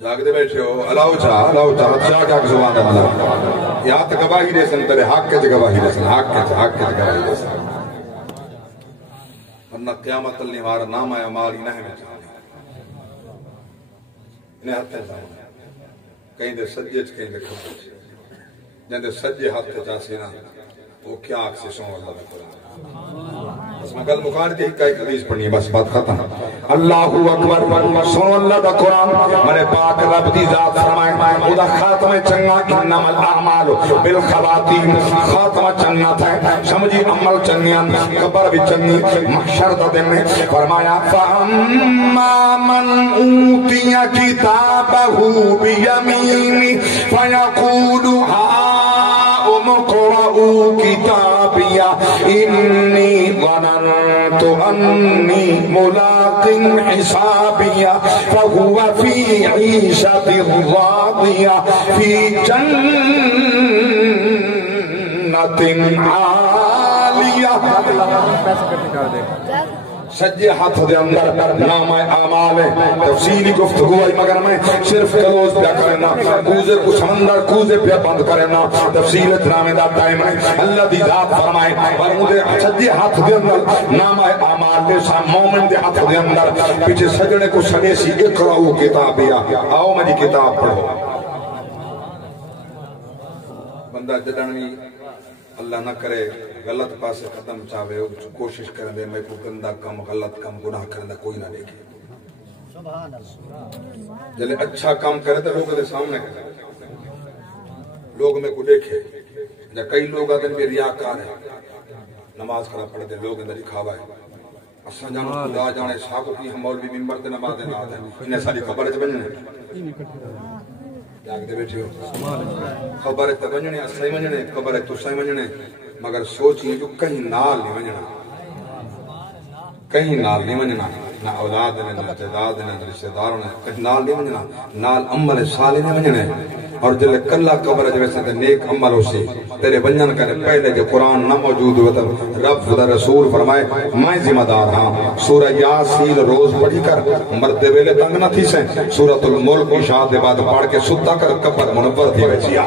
جاگتے بیٹھے ہو اللہ چاہ ہتشاہ کیا زبان اللہ یا تو گواہی دے سن تیرے حق کے گواہی دے سن حق کے گواہی دے سن ورنہ قیامت اللہ ہمارا نام ہے مالی نہیں میں چاہنے انہیں ہتھے چاہنے کہیں دے سجے کہیں دے کھوٹے جن دے سجے ہتھے چاہنے نا وہ کیا آگ سے سن اللہ میں قرآن بس میں گل مکان کے ایک حدیث پڑھنی ہے بس بات ختم اللہ اکبر سنو اللہ دا قرآن میرے پاک رب دی ذات فرمائے او دا خاتمہ چنگا انما الاعمال بالخواتیم خاتمہ چنگا تھا سمجھی عمل چنگیاں قبر بھی چنگی محشر دا دن میں فرمایا فَأَمَّا مَنْ أُوتِيَ كِتَابَهُ بِيَمِينِهِ فَيَقُولُ هَاؤُمُ اقْرَءُوا كِتَابِيَهْ إِنِّي ظننت أني ملاق حسابيا فهو في عيشة راضية في جنة عالية سجے ہاتھ دے اندر نام اعمال ہے تفصیلی گفتگو ہے مگر میں صرف کلوز پیا کرنا کوزے کو سمندر کوزے پیا بند کرنا تفصیل ڈرامے دا ٹائم ہے اللہ دی ذات فرمائے پر مجھے سجے ہاتھ دے اندر نام اعمال دے سا مومن دے ہاتھ دے اندر پیچھے سجنے کو سنے سی اقرأو کتابیا آؤ میری کتاب پڑھو بندہ جدنوی اللہ نہ کرے غلط پاسے ختم چاہے کوشش کریں دے میں کوئی گندہ کم غلط کم گناہ کریں کوئی نہ دیکھے جلے اچھا کام کرے تو لوگ دے سامنے کرے لوگ میں کو دیکھے یا کئی لوگ آدھے میں ریاکار ہے نماز کھڑا پڑھ دے لوگ اندر کھاوا ہے اساں جانو خدا جانے صاحب کی ہم مولوی ممبر تے نماز نہ آتے انہیں ساری خبر ہے بننے جاگ دے بیٹھے ہو خبر ہے تے بننے اساں بننے خبر ہے تساں بننے مگر سوچیں جو کہیں نال نہیں ونجنا کہیں نال نہیں ونجنا نہ اولاد نے نہ جداد نے نہ رشتہ داروں نے کہیں نال نہیں ونجنا نال عمل صالح نہیں ونجنے اور جلے کلا قبر جو سے نیک عمل ہو سی تیرے بنجن کرے پہلے جو قرآن نہ موجود ہوئے تو رب خدا رسول فرمائے میں ذمہ دار ہاں سورہ یاسین روز پڑھی کر مردے ویلے تنگ نہ تھی سے سورۃ الملک کی شاد بعد پڑھ کے ستا کر قبر منور تھی بچیا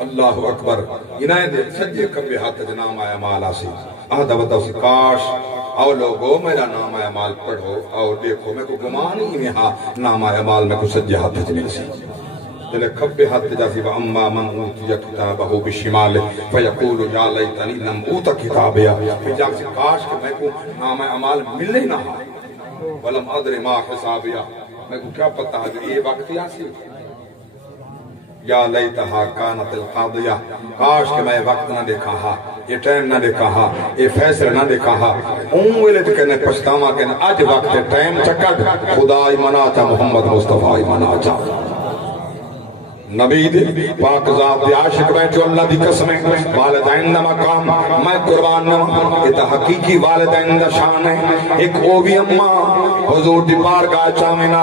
اللہ اکبر انہیں دے سجے کبھی ہاتھ نام آیا مال آسی آدھا بتا سی کاش آؤ لوگو میرا نام آیا مال پڑھو آؤ دیکھو میں کو گمان ہی نہیں ہاں نام آیا مال میں کو سجے ہاتھ جنہیں سی جلے کبھی ہاتھ جاسی وَأَمَّا مَنْ أُوتِيَ كِتَابَهُ بِالشِّمَالِ فَيَقُولُ يَا لَيْتَنِي لَمْ أُوتَ كِتَابِيَهْ پھر جاسی کاش کہ میں کو نام آیا مال ملے نہ وَلَمْ أَدْرِ مَا حِسَابِيَهْ میں کو کیا پتہ ہے یہ وقت ہی آسی یا لیتہا کانت القاضیہ کاش کہ میں وقت نہ دیکھا ہا یہ ٹائم نہ دیکھا ہا یہ فیصلہ نہ دیکھا ہا ویلے کہنے پشتاما کہنے آج وقت ٹائم چکٹ خدا ایمانا چا محمد مصطفیٰ ایمانا چا نبی دے پاک ذات دے عاشق بیٹھو اللہ دی قسمیں والدین دا مقام میں قربان نہ یہ تا حقیقی والدین دا شان ہے ایک اووی اممہ حضور دی بارگاہ چامینا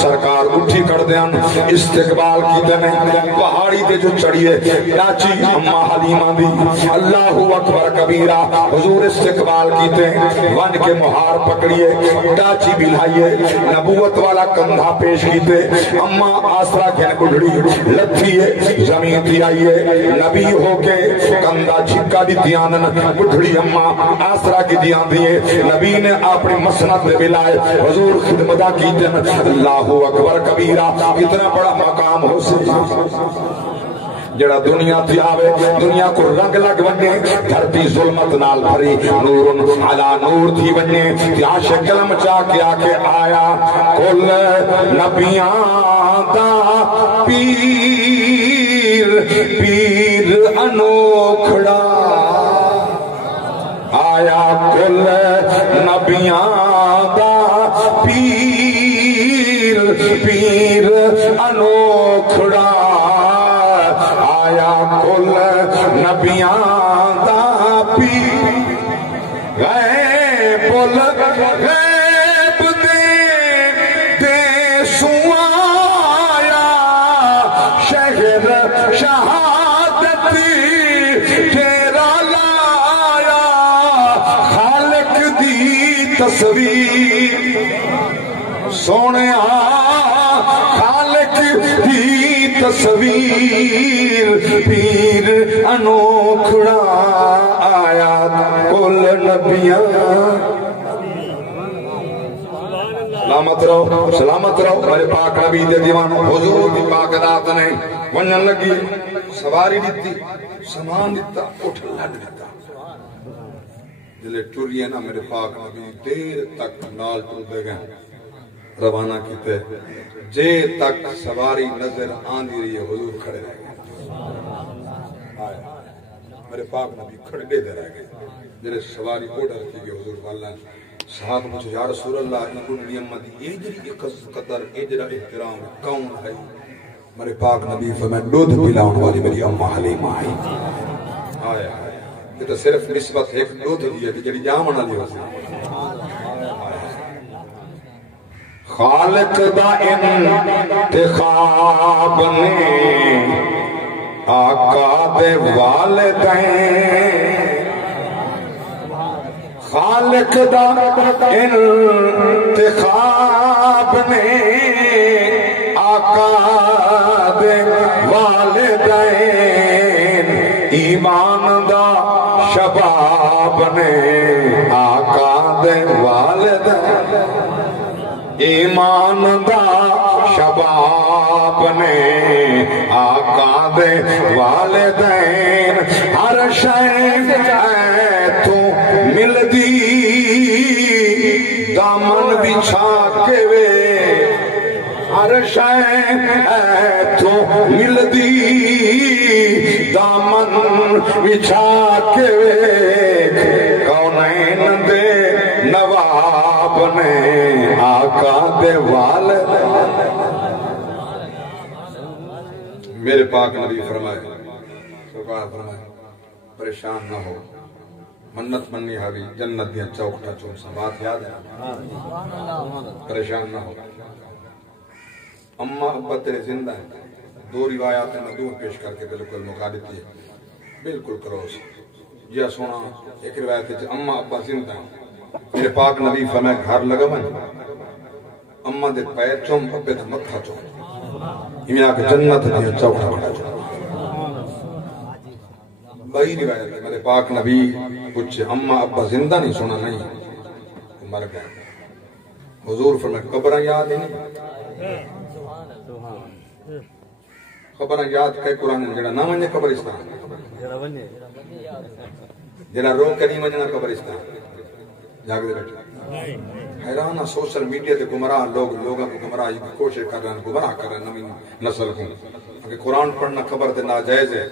سرکار اٹھی کر دیاں استقبال کی دینے پہاڑی تے جو چڑھیے لاچی اممہ حلیمہ دی اللہ اکبر کبیرہ حضور استقبال کی تے ون کے مہار پکڑیے لاچی بلائیے نبوت والا کندھا پیش کی تے اممہ آسرا کہنے گڑھڑی لتھیے زمین دی آئیے نبی ہو کے کندھا چھکا دی دیانن بڑھڑی اممہ آسرا کی دیان دیئے نبی نے اپنی مسند دے بلائے حضور خدمتہ کی دن اللہ اکبر کبیرہ اتنا بڑا مقام ہو سے جڑا دنیا تھی آوے دنیا کو رنگ لگ بنے دھرتی ظلمت نال بھری نور علا نور تھی بنے تیاش کلم چاہ کے آکے آیا کل نبیاں دا پیر پیر انوکھڑا آیا کل نبیاں دا پیر پیر انوکھڑا آیا کل نبیاں دا پیر غیب غیب دے سوایا شہر شہادت تیرا لایا خالق تصویر سونے خالق دی تصویر پیر انوکھڑا آیا کل نبیاں سلامت رہو میرے پاک نبی دے دیوان حضور دی پاک رات نے ونن لگی سواری دیتی سامان دیتا اٹھ لگ دیتا جلے ٹوریے نا میرے پاک نبی دیر تک نال ٹر دے گئے روانہ کیتے جے تک سواری نظر آندی رہی ہے حضور کھڑے رہ گئے میرے پاک نبی کھڑے دے رہ گئے جلے سواری اوڈر کی گئے حضور والا صاحب مجھے یا رسول اللہ انکن نیمتی ایجری قدر ایجرہ احترام کون ہے میرے پاک نبی فرمائے دودھ پلاؤن والی میری امہ حلیمہ آئی آیا یہ تو صرف نسبت ایک دودھ دیا کہ جڑی جامنہ دی وزی خالق دا انتخاب نے آقا دے والدین خالق دا انتخاب نے آقا دے والدین ایمان دا شباب نے آقا دے والدین ایمان دا شباب نے آقا دے والدین ہر شے تو مل دی دامن بچھا کے وے ہر شے تو مل دی دامن بچھا کے وے کونین دے نواب نے آقا دے والد میرے پاک نبی فرمائے سرکار فرمائے پریشان نہ ہو منت منی حوی جنت دیا چوکٹا چون سا بات یاد ہے پریشان نہ ہو اماں ابا تیرے زندہ ہیں دو روایات میں دور پیش کر کے بالکل مخالف ہے بالکل کروس یہ سونا ایک روایت ہے اماں ابا زندہ ہیں میرے پاک نبی فرمائے گھر لگا من اماں دے پیر چوم ابے دے متھا چوم ہمیں آکے جنت دیا چوکٹا بڑھا چوم بھائی روایت ہے میرے پاک نبی کچھ اماں ابا زندہ نہیں سنا نہیں مر گئے حضور فرمائے قبرہ یاد ہی نہیں خبریں یاد کئی قرآن جڑا نہ ونجے قبرستان جڑا رو کے نہیں ونجنا قبرستان جاگ دے بیٹھے حیران سوشل میڈیا تے گمراہ لوگوں کو گمراہی کی کوشش کر رہے ہیں گمراہ کر رہے ہیں نئی نسل کو کہ قرآن پڑھنا قبر تے ناجائز ہے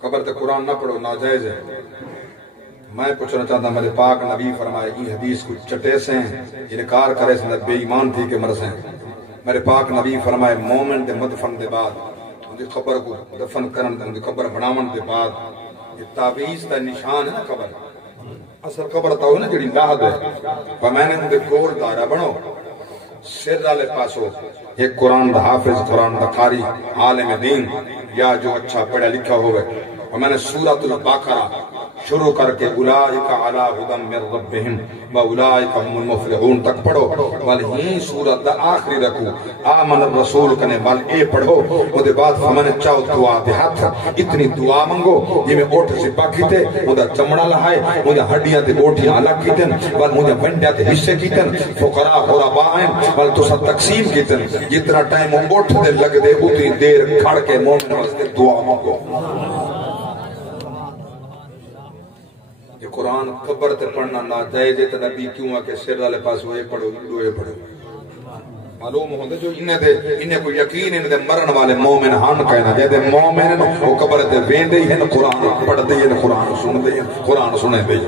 قبر تے قرآن نہ پڑھو ناجائز ہے میں پوچھنا چاہتا میرے پاک نبی فرمائے یہ حدیث کو چٹے سے انکار کرے سے بے ایمان تھی کہ مرسیں میرے پاک نبی فرمائے مومن دے مدفن دے بعد ان دی قبر کو دفن کرن ان دی قبر بناون دے بعد یہ تعویز دا نشان ہے نا قبر اصل قبر تاو نا جڑی لاحد ہے فرمائے ان دے گول دارہ بنو سر والے پاسو ایک قرآن دا حافظ قرآن دا قاری عالم دین یا جو اچھا پڑھا لکھا ہوئے اور میں نے سورۃ البقرہ شروع کر کے اولئک علی ھدی من ربہم و اولئک هم المفلحون تک پڑھو ولی سورۃ دا آخری رکو آمن الرسول کنے وال اے پڑھو او دے بعد ہمیں چاہو دعا دے ہاتھ اتنی دعا منگو جی میں اوٹھ سے پاکی تے مجھے چمڑا لہائے مجھے ہڈیاں تے اوٹھیاں الگ کیتن وال مجھے ونڈیاں تے حصے کیتن فقراء غرباء ہیں وال تو سب تقسیم کیتن جتنا ٹائم اوٹھ دے لگ دے اتنی دیر کھڑ کے مومن واسطے دعا منگو قرآن قبر تے پڑھنا ناجائز ہے تے نبی کیوں ہے کہ سر والے پاس ہوئے پڑھو دوئے پڑھو معلوم ہوندے جو انہیں کو یقین انہیں مرن والے مومن ہن کہنا جے مومن وہ قبر تے ویندے ہی ہیں قرآن پڑھتے ہیں قرآن سنتے ہیں قرآن سنے دے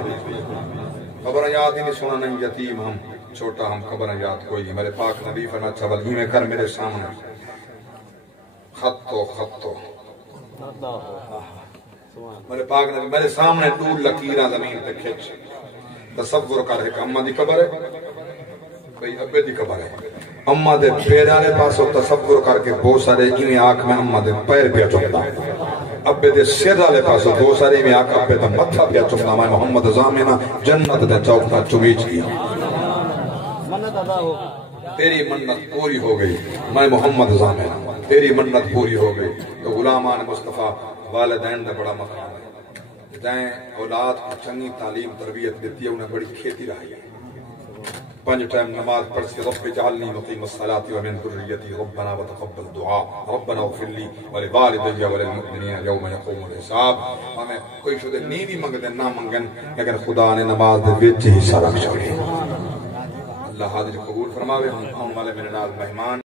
خبر یاد ہی نہیں سنا نہیں یتیم ہم چھوٹا ہم خبر یاد کوئی میرے پاک نبی فرمایا چول ہی میں کر میرے سامنے خطو میرے پاک نبی میرے سامنے دور لکیرہ زمین پہ کھچ تصور کر ایک اماں دی قبر ہے بھئی ابے دی قبر ہے اماں دے پیرالے پاس تصور کر کے بہت سارے انہیں آنکھ میں اماں دے پیر پہ چکتا ابے دے سر والے پاس دو ساری میں آکا ابے دا متھا پیا چمنا میں محمد زامنہ جنت دے چوک تا چویچ گیا منت ادا ہو تیری منت پوری ہو گئی میں محمد زامنہ تیری منت پوری ہو گئی تو غلامان مصطفیٰ والدین دا بڑا مقام ہے دائیں اولاد کو چنگی تعلیم تربیت دیتی ہے انہیں بڑی کھیتی رہی ہے 5 ٹائم نماز پڑھ کے رب جعلنی مقیم الصلاة ومن ذریتی ربنا وتقبل دعا ربنا اغفر لی ولوالدی وللمؤمنین یوم یقوم الحساب ہمیں کوئی شدہ نیوی منگتے نہ منگن لیکن خدا نے نماز دے وچ حصہ رکھ چھوڑے اللہ حاضر قبول فرماوے ہم والے میرے نال مہمان